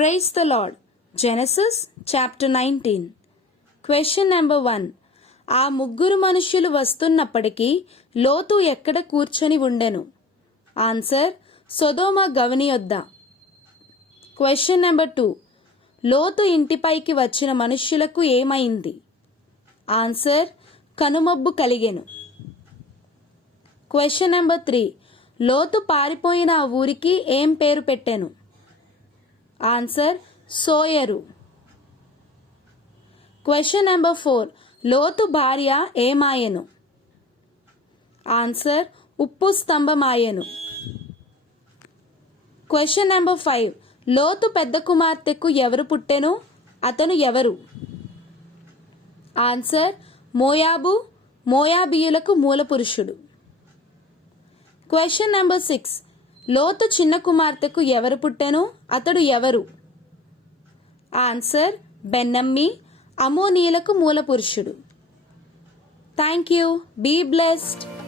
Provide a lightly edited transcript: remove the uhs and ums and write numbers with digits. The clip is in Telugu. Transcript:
Praise the Lord. Genesis chapter 19. Question number 1. ఆ ముగ్గురు మనుష్యులు వస్తున్నప్పటికీ లోతు ఎక్కడ కూర్చొని ఉండెను? ఆన్సర్, సొదొమ గవని యొద్ద. Question number 2. లోతు ఇంటిపైకి వచ్చిన మనుష్యులకు ఏమైంది? ఆన్సర్, కనుమబ్బు కలిగెను. Question number 3. లోతు పారిపోయిన ఆ ఊరికి ఏం పేరు పెట్టెను? ఆన్సర్, సోయరు. Question number 4. లోతు భార్య ఏమాయెను? ఆన్సర్, ఉప్పు స్తంభమాయెను. Question number 5. లోతు పెద్ద కుమార్తెకు ఎవరు పుట్టెను? అతను ఎవరు? ఆన్సర్, మోయాబు, మోయాబీయులకు మూలపురుషుడు. Question number 6. లోతు చిన్న కుమార్తెకు ఎవరు పుట్టెను? అతడు ఎవరు? ఆన్సర్, బెన్నమ్మి, అమోనీయులకు మూలపురుషుడు. Thank you. Be blessed.